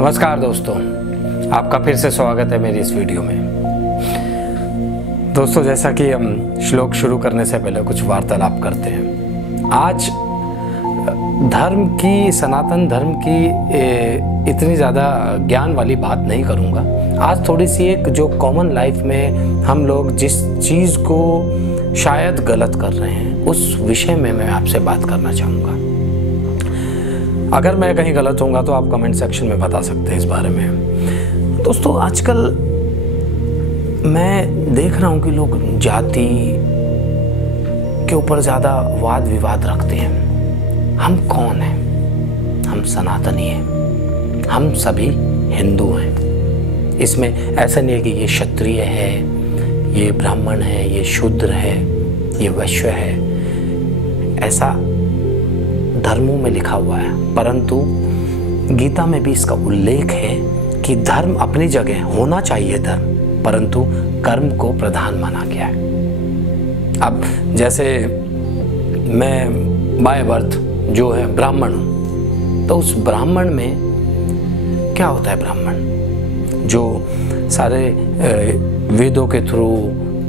नमस्कार दोस्तों, आपका फिर से स्वागत है मेरी इस वीडियो में। दोस्तों, जैसा कि हम श्लोक शुरू करने से पहले कुछ वार्तालाप करते हैं। आज धर्म की, सनातन धर्म की इतनी ज़्यादा ज्ञान वाली बात नहीं करूँगा। आज थोड़ी सी एक जो कॉमन लाइफ में हम लोग जिस चीज़ को शायद गलत कर रहे हैं उस विषय में मैं आपसे बात करना चाहूँगा। अगर मैं कहीं गलत होऊंगा तो आप कमेंट सेक्शन में बता सकते हैं इस बारे में। दोस्तों, आजकल मैं देख रहा हूँ कि लोग जाति के ऊपर ज़्यादा वाद विवाद रखते हैं। हम कौन हैं? हम सनातनी हैं, हम सभी हिंदू हैं। इसमें ऐसा नहीं है कि ये क्षत्रिय है, ये ब्राह्मण है, ये शूद्र है, ये वैश्य है। ऐसा धर्मों में लिखा हुआ है, परंतु गीता में भी इसका उल्लेख है कि धर्म अपनी जगह होना चाहिए धर्म, परंतु कर्म को प्रधान माना गया है। अब जैसे मैं बाय बर्थ जो है ब्राह्मण हूँ, तो उस ब्राह्मण में क्या होता है? ब्राह्मण जो सारे वेदों के थ्रू,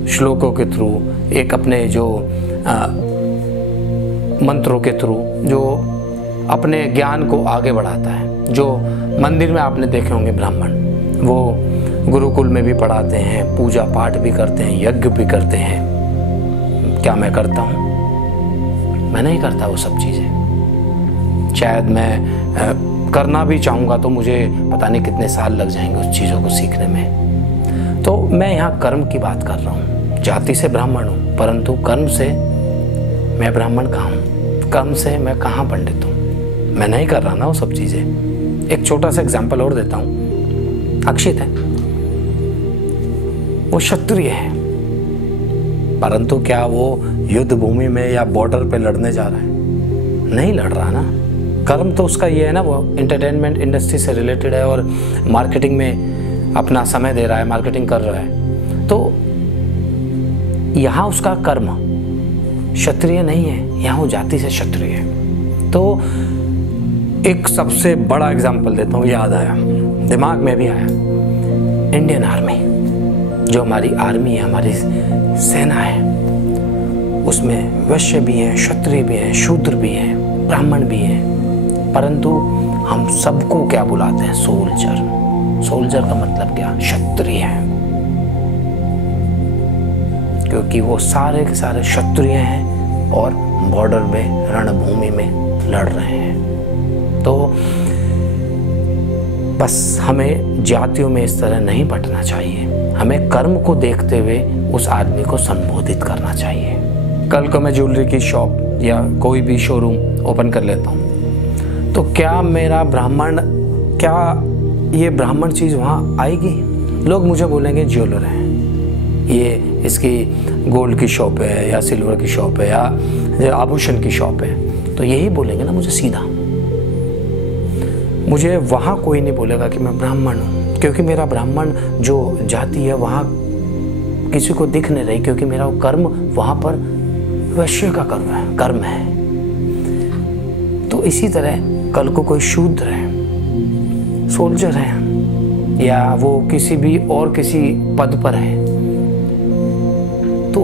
श्लोकों के थ्रू, एक अपने जो मंत्रों के थ्रू जो अपने ज्ञान को आगे बढ़ाता है। जो मंदिर में आपने देखे होंगे ब्राह्मण, वो गुरुकुल में भी पढ़ाते हैं, पूजा पाठ भी करते हैं, यज्ञ भी करते हैं। क्या मैं करता हूँ? मैं नहीं करता वो सब चीज़ें। शायद मैं करना भी चाहूँगा तो मुझे पता नहीं कितने साल लग जाएंगे उस चीज़ों को सीखने में। तो मैं यहाँ कर्म की बात कर रहा हूँ। जाति से ब्राह्मण हूँ, परंतु कर्म से मैं ब्राह्मण कहाँ हूँ? कर्म से मैं कहाँ पंडित हूँ? मैं नहीं कर रहा ना वो सब चीज़ें। एक छोटा सा एग्जाम्पल और देता हूँ। अक्षित है, वो क्षत्रिय है, परंतु क्या वो युद्ध भूमि में या बॉर्डर पे लड़ने जा रहा है? नहीं लड़ रहा ना। कर्म तो उसका ये है ना, वो एंटरटेनमेंट इंडस्ट्री से रिलेटेड है और मार्केटिंग में अपना समय दे रहा है, मार्केटिंग कर रहा है। तो यहाँ उसका कर्म क्षत्रिय नहीं है, यहाँ वो जाति से क्षत्रिय है। तो एक सबसे बड़ा एग्जाम्पल देता हूँ, याद आया, दिमाग में भी आया। इंडियन आर्मी, जो हमारी आर्मी है, हमारी सेना है, उसमें वैश्य भी हैं, क्षत्रिय भी हैं, शूद्र भी हैं, ब्राह्मण भी हैं, परंतु हम सबको क्या बुलाते हैं? सोल्जर। सोल्जर का मतलब क्या? क्षत्रिय है, क्योंकि वो सारे के सारे क्षत्रिय हैं और बॉर्डर में, रणभूमि में लड़ रहे हैं। तो बस हमें जातियों में इस तरह नहीं बंटना चाहिए। हमें कर्म को देखते हुए उस आदमी को संबोधित करना चाहिए। कल को मैं ज्वेलरी की शॉप या कोई भी शोरूम ओपन कर लेता हूँ, तो क्या मेरा ब्राह्मण, क्या ये ब्राह्मण चीज़ वहाँ आएगी? लोग मुझे बोलेंगे ज्वेलर है, ये इसकी गोल्ड की शॉप है या सिल्वर की शॉप है या आभूषण की शॉप है, तो यही बोलेंगे ना मुझे सीधा। मुझे वहाँ कोई नहीं बोलेगा कि मैं ब्राह्मण हूँ, क्योंकि मेरा ब्राह्मण जो जाति है वहाँ किसी को दिख नहीं रही, क्योंकि मेरा कर्म वहाँ पर वैश्य का कर्म है। तो इसी तरह कल को कोई शूद्र है, सोल्जर है, या वो किसी भी और किसी पद पर है, तो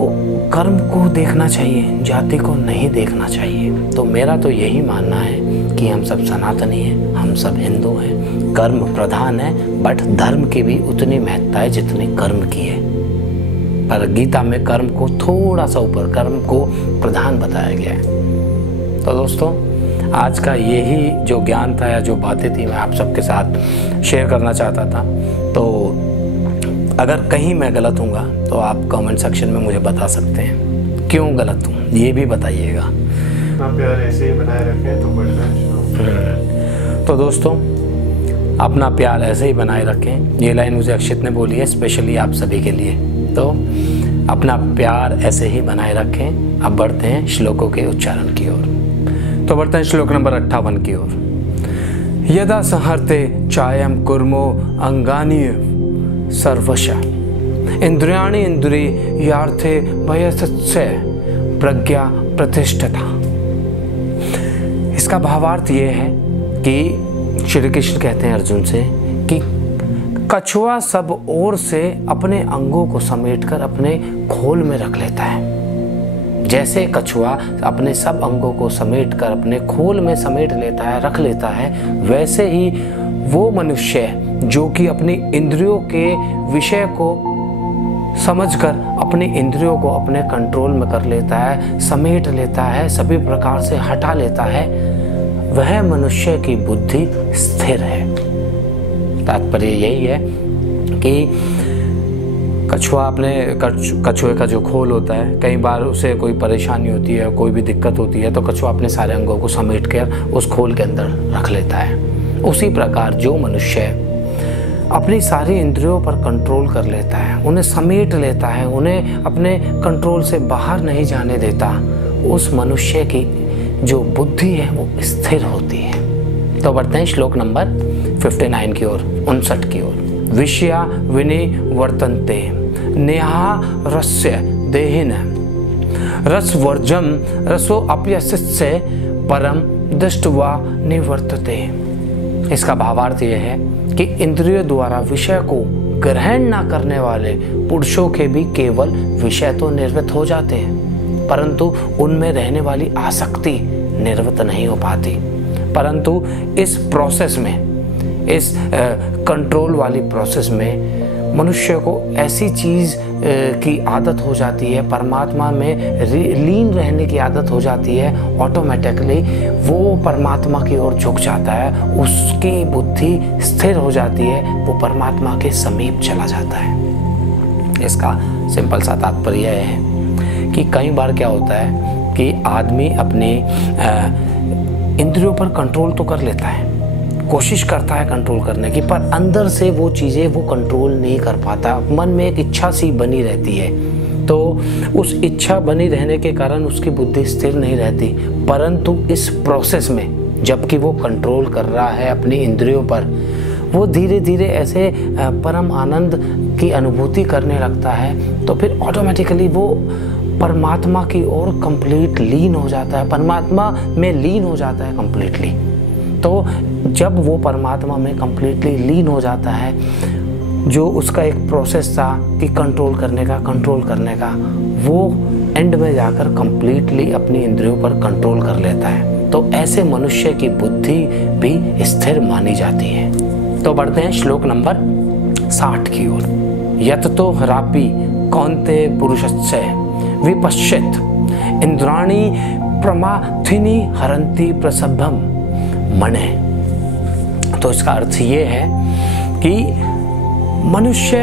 कर्म को देखना चाहिए, जाति को नहीं देखना चाहिए। तो मेरा तो यही मानना है कि हम सब सनातनी हैं, हम सब हिंदू हैं। कर्म प्रधान है, बट धर्म की भी उतनी महत्ता है जितनी कर्म की है। पर गीता में कर्म को थोड़ा सा ऊपर, कर्म को प्रधान बताया गया है। तो दोस्तों, आज का यही जो ज्ञान था या जो बातें थी, मैं आप सबके साथ शेयर करना चाहता था। तो अगर कहीं मैं गलत हूँगा तो आप कमेंट सेक्शन में मुझे बता सकते हैं। क्यों गलत हूँ ये भी बताइएगा। अपना प्यार ऐसे ही बनाए रखें तो बढ़िया। तो दोस्तों, अपना प्यार ऐसे ही बनाए रखें। ये लाइन मुझे अक्षित ने बोली है स्पेशली आप सभी के लिए। तो अपना प्यार ऐसे ही बनाए रखें। अब बढ़ते हैं श्लोकों के उच्चारण की ओर। तो बढ़ते हैं श्लोक नंबर 58 की ओर। यदा संहर्ते चायम कुर्मो अंगानि सर्वश इंद्रियाणि इंद्रियार्थे भयस्य प्रज्ञा प्रतिष्ठता। इसका भावार्थ ये है कि श्री कृष्ण कहते हैं अर्जुन से कछुआ सब ओर से अपने अंगों को समेटकर अपने खोल में रख लेता है। जैसे कछुआ अपने सब अंगों को समेटकर अपने खोल में समेट लेता है, रख लेता है, वैसे ही वो मनुष्य जो कि अपनी इंद्रियों के विषय को समझकर अपनी इंद्रियों को अपने कंट्रोल में कर लेता है, समेट लेता है, सभी प्रकार से हटा लेता है, वह मनुष्य की बुद्धि स्थिर है। तात्पर्य यही है कि कछुआ अपने कछुए का जो खोल होता है, कई बार उसे कोई परेशानी होती है, कोई भी दिक्कत होती है, तो कछुआ अपने सारे अंगों को समेट कर उस खोल के अंदर रख लेता है। उसी प्रकार जो मनुष्य अपनी सारी इंद्रियों पर कंट्रोल कर लेता है, उन्हें समेट लेता है, उन्हें अपने कंट्रोल से बाहर नहीं जाने देता, उस मनुष्य की जो बुद्धि है वो स्थिर होती है। तो बढ़ते हैं श्लोक नंबर 59 की ओर, 59 की ओर। विषया विनिवर्तन्ते नेहा रस्य देहिन रसवर्जम रसो अप्यस्य परम दृष्ट्वा निवर्तते। इसका भावार्थ यह है कि इंद्रियों द्वारा विषय को ग्रहण न करने वाले पुरुषों के भी केवल विषय तो निर्वृत्त हो जाते हैं, परंतु उनमें रहने वाली आसक्ति निर्वृत्त नहीं हो पाती। परंतु इस प्रोसेस में, इस कंट्रोल वाली प्रोसेस में मनुष्य को ऐसी चीज़ की आदत हो जाती है, परमात्मा में लीन रहने की आदत हो जाती है, ऑटोमेटिकली वो परमात्मा की ओर झुक जाता है, उसकी बुद्धि स्थिर हो जाती है, वो परमात्मा के समीप चला जाता है। इसका सिंपल सा तात्पर्य है कि कई बार क्या होता है कि आदमी अपनी इंद्रियों पर कंट्रोल तो कर लेता है, कोशिश करता है कंट्रोल करने की, पर अंदर से वो चीज़ें वो कंट्रोल नहीं कर पाता। मन में एक इच्छा सी बनी रहती है, तो उस इच्छा बनी रहने के कारण उसकी बुद्धि स्थिर नहीं रहती। परंतु इस प्रोसेस में जबकि वो कंट्रोल कर रहा है अपनी इंद्रियों पर, वो धीरे धीरे ऐसे परम आनंद की अनुभूति करने लगता है, तो फिर ऑटोमेटिकली वो परमात्मा की ओर कंप्लीट लीन हो जाता है, परमात्मा में लीन हो जाता है कंप्लीटली। तो जब वो परमात्मा में कंप्लीटली लीन हो जाता है, जो उसका एक प्रोसेस था कि कंट्रोल करने का, वो एंड में जाकर कंप्लीटली अपनी इंद्रियों पर कंट्रोल कर लेता है। तो ऐसे मनुष्य की बुद्धि भी स्थिर मानी जाती है। तो बढ़ते हैं श्लोक नंबर 60 की ओर। यततो ह्रापि कौन्ते पुरुषस्य विपश्यत इंद्राणी प्रमाथिनी हरन्ति प्रसभम मने। तो इसका अर्थ ये है कि मनुष्य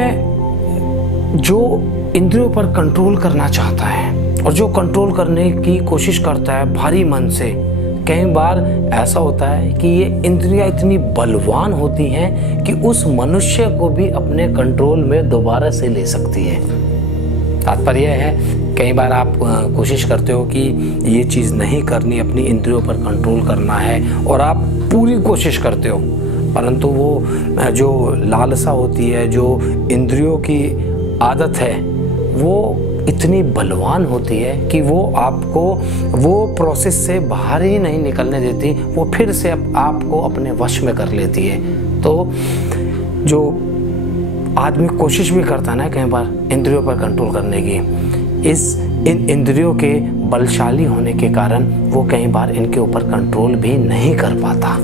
जो इंद्रियों पर कंट्रोल करना चाहता है और जो कंट्रोल करने की कोशिश करता है भारी मन से, कई बार ऐसा होता है कि ये इंद्रियां इतनी बलवान होती हैं कि उस मनुष्य को भी अपने कंट्रोल में दोबारा से ले सकती है। तात्पर्य है, कई बार आप कोशिश करते हो कि ये चीज़ नहीं करनी, अपनी इंद्रियों पर कंट्रोल करना है, और आप पूरी कोशिश करते हो, परंतु वो जो लालसा होती है, जो इंद्रियों की आदत है, वो इतनी बलवान होती है कि वो आपको वो प्रोसेस से बाहर ही नहीं निकलने देती, वो फिर से आपको अपने वश में कर लेती है। तो जो आदमी कोशिश भी करता है ना कई बार इंद्रियों पर कंट्रोल करने की, इन इंद्रियों के बलशाली होने के कारण वो कई बार इनके ऊपर कंट्रोल भी नहीं कर पाता।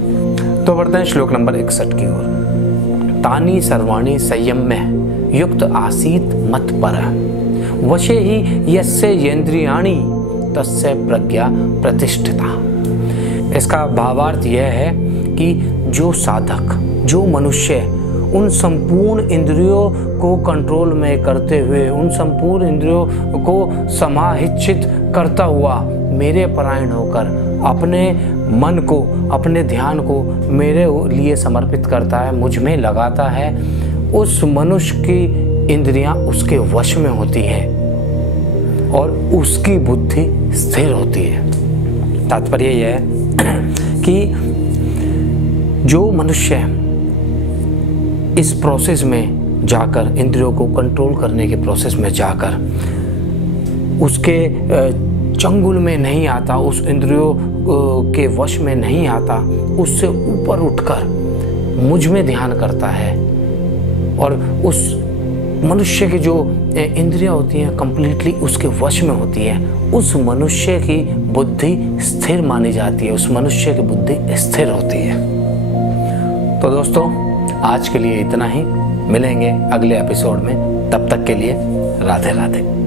तो बढ़ते हैं श्लोक नंबर 61 की ओर। तानी सर्वाणी संयम्य युक्त आसीत मत पर वशे ही यस्य येन्द्रियाणि तस्य प्रज्ञा प्रतिष्ठिता। इसका भावार्थ यह है कि जो साधक, जो मनुष्य उन संपूर्ण इंद्रियों को कंट्रोल में करते हुए, उन संपूर्ण इंद्रियों को समाहित करता हुआ मेरे परायण होकर अपने मन को, अपने ध्यान को मेरे लिए समर्पित करता है, मुझ में लगाता है, उस मनुष्य की इंद्रियां उसके वश में होती हैं और उसकी बुद्धि स्थिर होती है। तात्पर्य यह है कि जो मनुष्य इस प्रोसेस में जाकर, इंद्रियों को कंट्रोल करने के प्रोसेस में जाकर उसके चंगुल में नहीं आता, उस इंद्रियों के वश में नहीं आता, उससे ऊपर उठकर मुझ में ध्यान करता है और उस मनुष्य की जो इंद्रियां होती हैं कंप्लीटली उसके वश में होती है, उस मनुष्य की बुद्धि स्थिर मानी जाती है, उस मनुष्य की बुद्धि स्थिर होती है। तो दोस्तों आज के लिए इतना ही, मिलेंगे अगले एपिसोड में, तब तक के लिए राधे राधे।